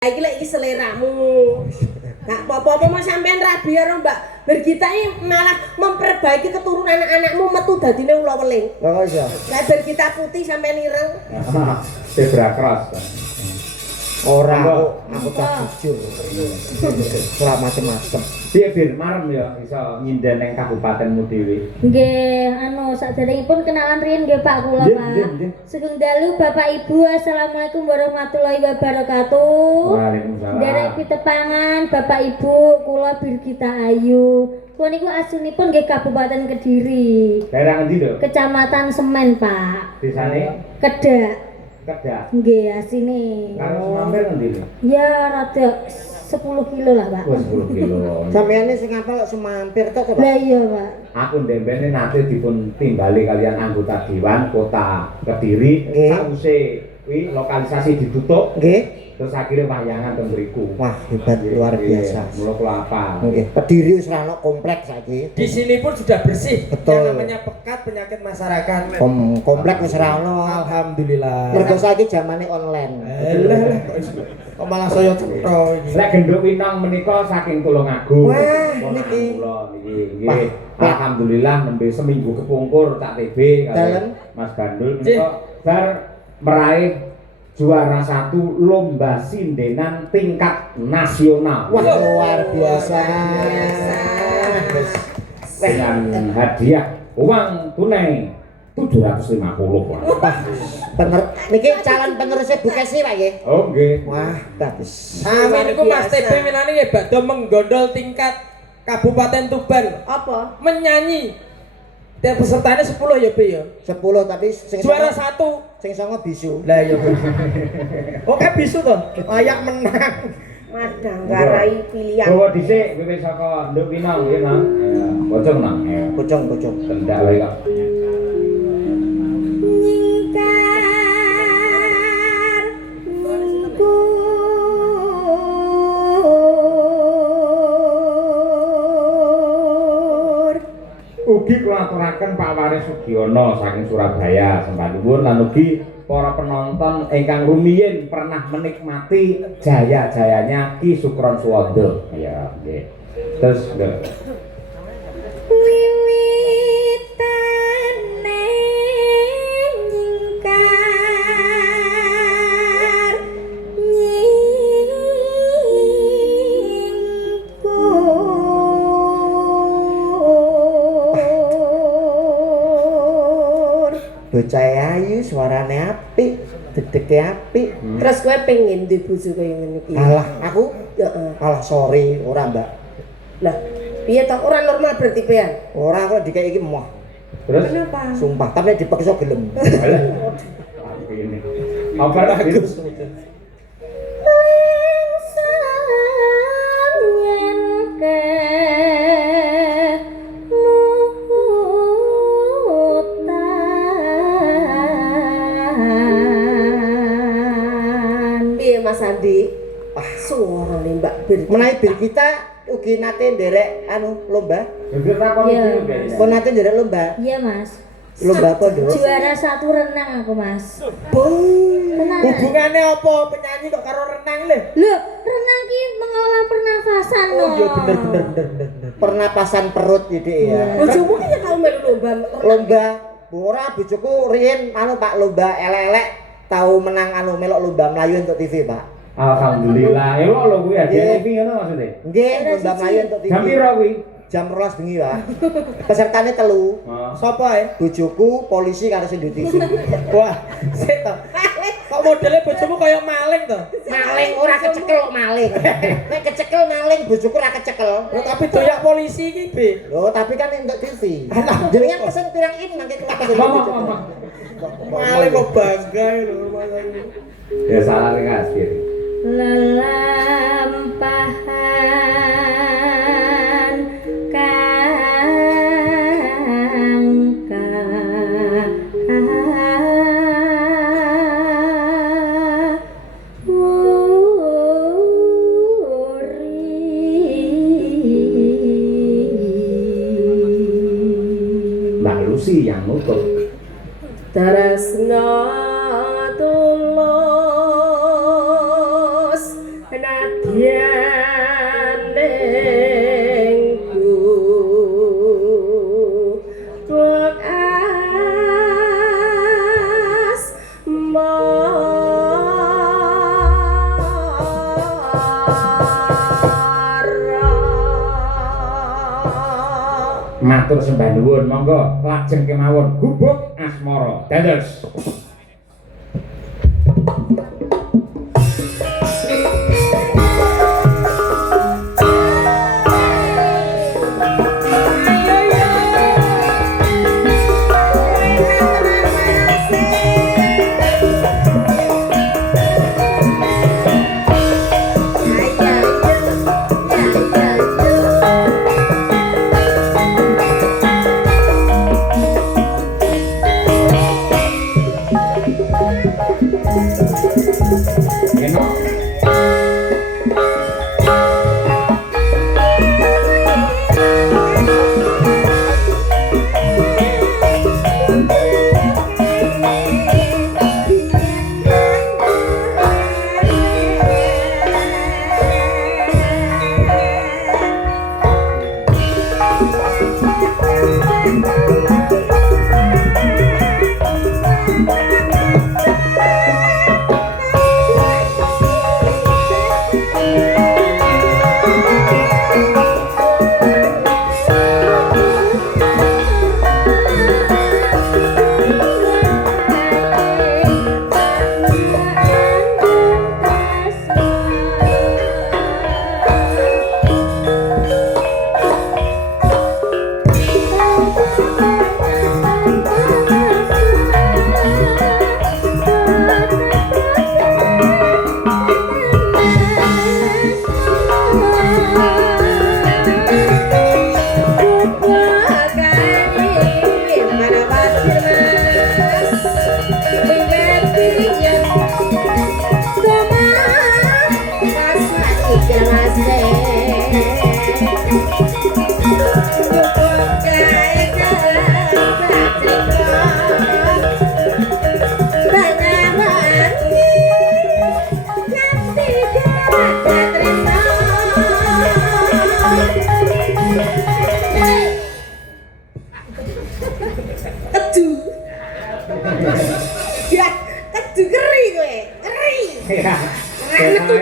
Iki lek iki seleramu. Gak apa-apa mau sampean rabi karo Mbak Bergita iki malah memperbaiki keturunan anak-anakmu metu dadine ula weling. Oh iya. Lek Bergita putih sampean ireng. Zebra cross. Ora aku tak jujur. Ora macem-macem. Piye Bir marem ya iso nyinden ning kabupatenmu dhewe. Nggih, saderengipun kenalan riyen nggih Pak kula, Pak. Sugeng dalu Bapak Ibu, Assalamualaikum warahmatullahi wabarakatuh. Waalaikumsalam. Derek pitepangan Bapak Ibu, kula Birgita Ayu. Kula niku asunipun nggih Kabupaten Kediri. Daerah ngendi lho? Kecamatan Semen, Pak. Desane Kedak. Kedak. Nggih, asine. Karo Semampir ngendi lho? Ya rada 10 kilo lah, Pak. Wes 10 kilo. Sampeyan sing apal Semampir to, Pak? Lah iya, Pak. Aku ndembene nate dipun timbali kalian anggota Dewan Kota Kediri. Nggih. Sause kuwi lokalisasi ditutup. Nggih. Terus akhirnya wahyangan teng mriku. Wah, hebat luar biasa. Mula kula apa? Nggih. Kediri wis ora ono kompleks saiki. Di sini pun sudah bersih. Betul. Yang namanya pekat penyakit masyarakat. Kompleks wis ora ono. Alhamdulillah. Mergo saiki zamane online. Kok malah saya cetha iki. Lek genduk winang menika saking Tulungagung. Wah, Ponakan niki. kula niki nggih. Alhamdulillah nembe seminggu kepungkur tak TB Dalem. kali Mas Bandul menika bar meraih juara 1 lomba sindenan tingkat nasional. Wah, luar biasa. Dengan hadiah uang tunai 750 Pak. Niki calon penerusnya Bu Kesi Pak nggih. Oh nggih. Wah, bagus. Amin iku Mas TB winane nggih badhe menggondol tingkat Kabupaten Tuban. Apa? Menyanyi. Tiap pesertanya 10 ya, Be ya. 10 tapi sing Juara songo- 1. sing songo bisu. Lah ya. Oke bisu to. Layak menang. Madang garai pilihan. Bawa dhisik wiwit saka nduk winang nggih, Nang. Ya, bocong Nang. Ya. Bocong. Tendak wae kok. Ugi kula aturaken Pak Waris Sugiono saking Surabaya sembah nuwun lan ugi para penonton ingkang rumiyin pernah menikmati jaya-jayanya Ki Sukron Suwondo. Ya, nggih. Terus nggih. Bocah ayu suarane apik, dedeke apik. Terus kowe pengen duwe bojo kaya ngene iki. Alah, aku Heeh. alah sorry ora, Mbak. Lah, piye to ora normal berarti pean? Ora kok dikek iki moh. Terus Kenapa? Sumpah, tapi dipaksa gelem. Alah. Ini. Apa bagus? Piye Mas Andi? Suarane Mbak Bergita. Menawi bir kita ugi nate nderek lomba. Jujur takon Iya, iki, Mas. Mbak. Kok nate nderek lomba? Iya, Mas. Lomba apa, Dok? Juara 1 renang aku, Mas. Tenang. Hubungannya apa penyanyi kok karo renang le? Loh, renang ki mengolah pernafasan Oh iya loh. bener. Pernapasan perut gitu ya. Bojomu ki tau melu lomba. Lomba ora bojoku riyen Pak lomba elek-elek tahu menang melok lomba Melayu untuk TV, Pak. Alhamdulillah. Elo lho kuwi hadiah Nggih. TV ngono maksudnya. Nggih, lomba Melayu untuk TV. Jam piro kuwi? Jam 12 bengi, Pak. Pesertane telu. Oh. Sopo ae? Bojoku, polisi karo sing di TV. Wah, sik to. Kok modelnya bojomu kaya maling to? Maling ora kecekel maling. Nek kecekel maling bojoku ora kecekel. Loh, tapi doyak polisi iki, Be. Loh, tapi kan untuk TV. Jenengan pesen pirang ini mangke kula pesen. Ngomong. Maling kok bangga lho makanya. Ya salah ning akhir. Lelampahan Mbak Lucy yang nutup. Tarasna tulus senadyan dengku tuk matur sembah nuwun monggo lajeng kemawon gubuk asmara dados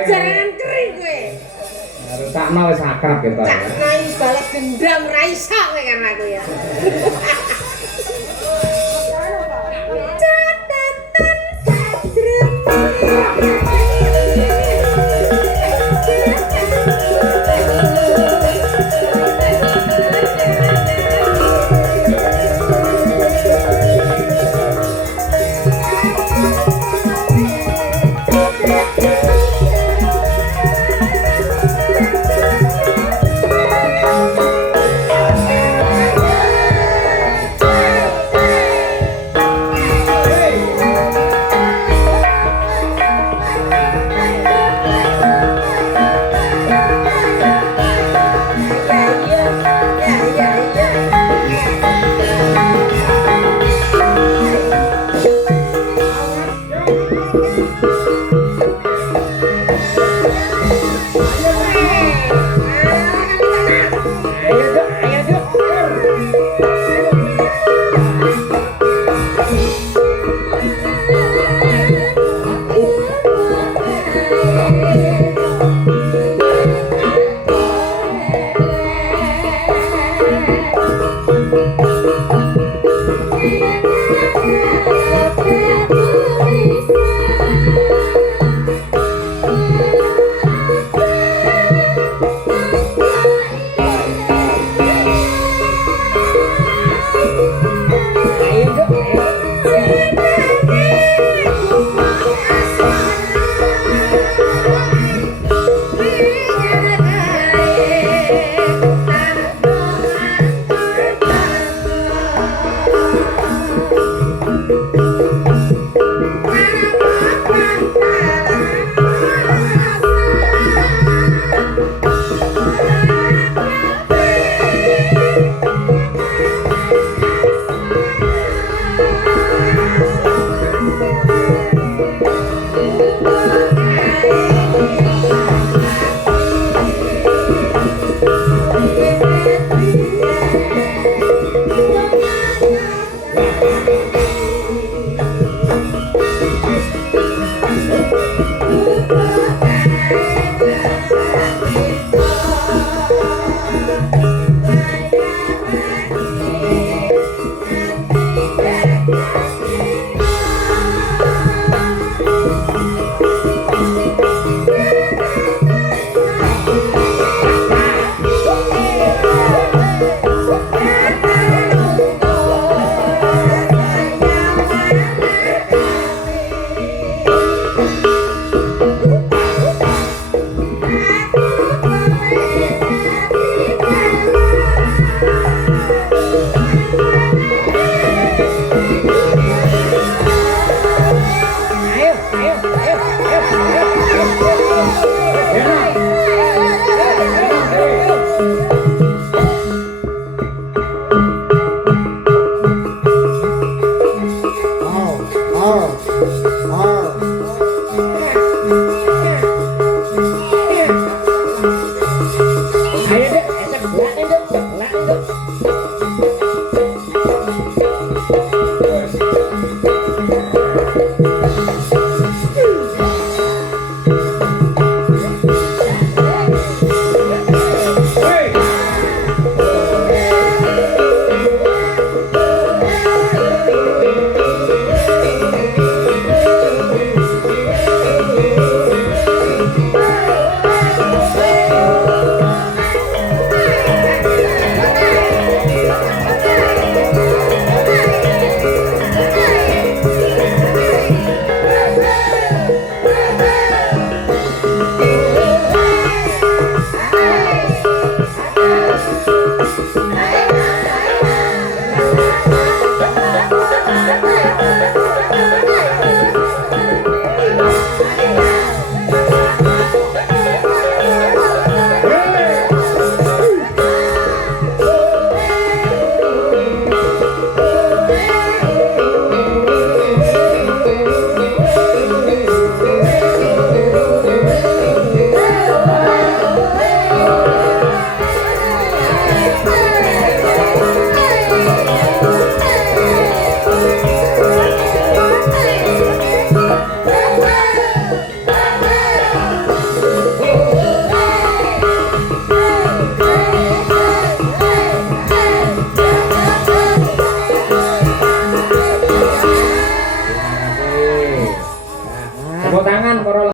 Jangan kering kowe. Rusakno wis akrab kita. Cak nai balas dendam ra iso kowe kan aku ya. Catatan sadrem.